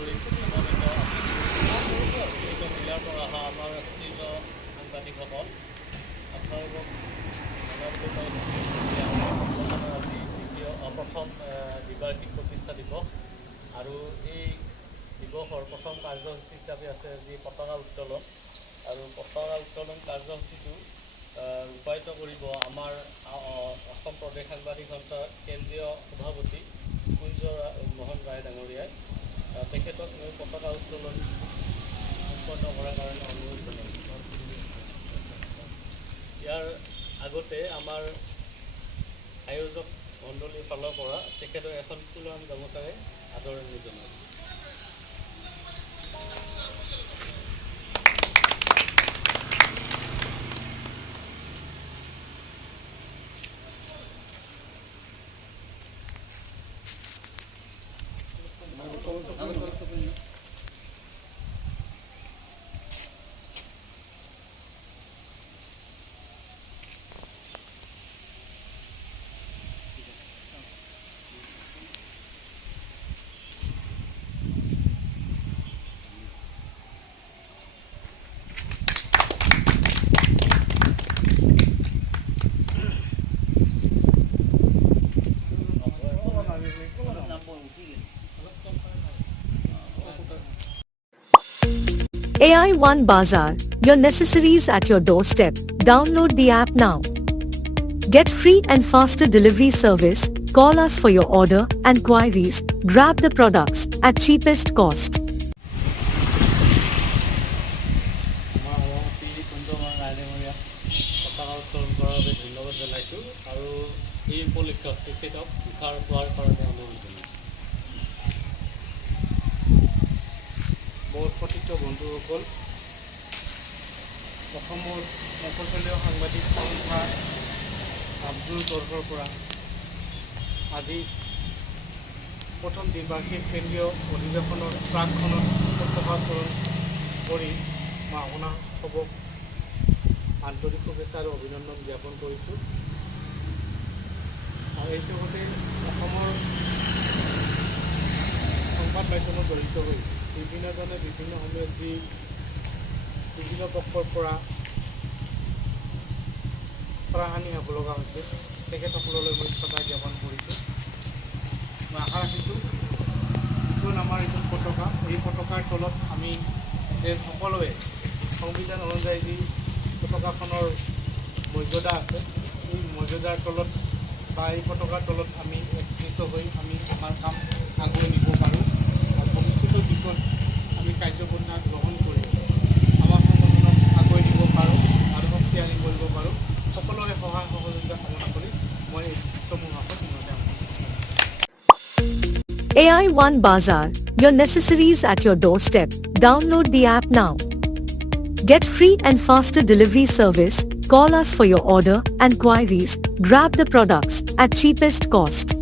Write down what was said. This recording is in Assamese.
আন্তৰিক জিলাৰ পৰা অহা আমাৰ প্ৰিয় সাংবাদিকসকল, আপোনালোকক জনাবলৈ পাইছোঁ যে আমাৰ আজি প্ৰথম দ্বিবাৰ্ষিক প্ৰতিষ্ঠা দিৱস আৰু এই দিৱসৰ প্ৰথম কাৰ্যসূচী হিচাপে আছে যি পতাকা উত্তোলন আৰু পতাকা উত্তোলন কাৰ্যসূচীটো ৰূপায়িত কৰিব আমাৰ অসম প্ৰদেশ সাংবাদিক সন্থাৰ কেন্দ্ৰীয় সভাপতি কুঞ্জ মোহন ৰায় ডাঙৰীয়াই তেখেতক মই পতাকা উত্তোলন সম্পন্ন কৰাৰ কাৰণে অনুৰোধ জনাইছোঁ। ইয়াৰ আগতে আমাৰ আয়োজক মণ্ডলীৰ ফালৰ পৰা তেখেতক এখন ফুলন গামোচাৰে আদৰণি জনাইছোঁ। AI1 Bazaar, your necessaries at your doorstep. Download the app now. Get free and faster delivery service. Call us for your order and queries. Grab the products at cheapest cost. ধন্যবাদ জনাইছোঁ আৰু এই উপলক্ষত তেখেতক মুখাৰ পোৱাৰ কাৰণে অনুৰোধ জনাইছোঁ। মোৰ কথিত বন্ধুসকল, অসমৰ মফচলীয় সাংবাদিক সংস্থা আব্দুল তৰফৰ পৰা আজি প্ৰথম দ্বিবাৰ্ষিক কেন্দ্ৰীয় অধিৱেশনৰ প্ৰাকখনত পতাকা উত্তোলন কৰি মই আপোনাক সবক আন্তৰিক শুভেচ্ছা আৰু অভিনন্দন জ্ঞাপন কৰিছোঁ। আৰু এই চবতে অসমৰ সংবাদ মাধ্যমত জড়িত হৈ বিভিন্নজনে বিভিন্ন সময়ত যি বিভিন্ন পক্ষৰ পৰা প্ৰাণহানি হ'ব লগা হৈছে তেখেতসকললৈ মই শ্ৰদ্ধা জ্ঞাপন কৰিছোঁ। মই আশা ৰাখিছোঁ যিখন আমাৰ এইটো পতাকা, এই পতাকাৰ তলত আমি যে সকলোৱে সংবিধান অনুযায়ী যি পতাকাখনৰ মৰ্যাদা আছে এই মৰ্যাদাৰ তলত বা এই পতাকাৰ তলত আমি একত্ৰিত হৈ আমি আমাৰ কাম আগুৱাই নিব পাৰোঁ আৰু ভৱিষ্যতৰ দিশত আমি কাৰ্যপন্থা গ্ৰহণ কৰি আমাৰ সংগঠনক আগুৱাই নিব পাৰোঁ আৰু শক্তিশালী কৰিব পাৰোঁ। সকলোৰে সহায় সহযোগিতা কামনা কৰি মই এই সমূহক AI1 Bazaar, your necessaries at your doorstep. Download the app now. Get free and faster delivery service. Call us for your order and queries. Grab the products at cheapest cost.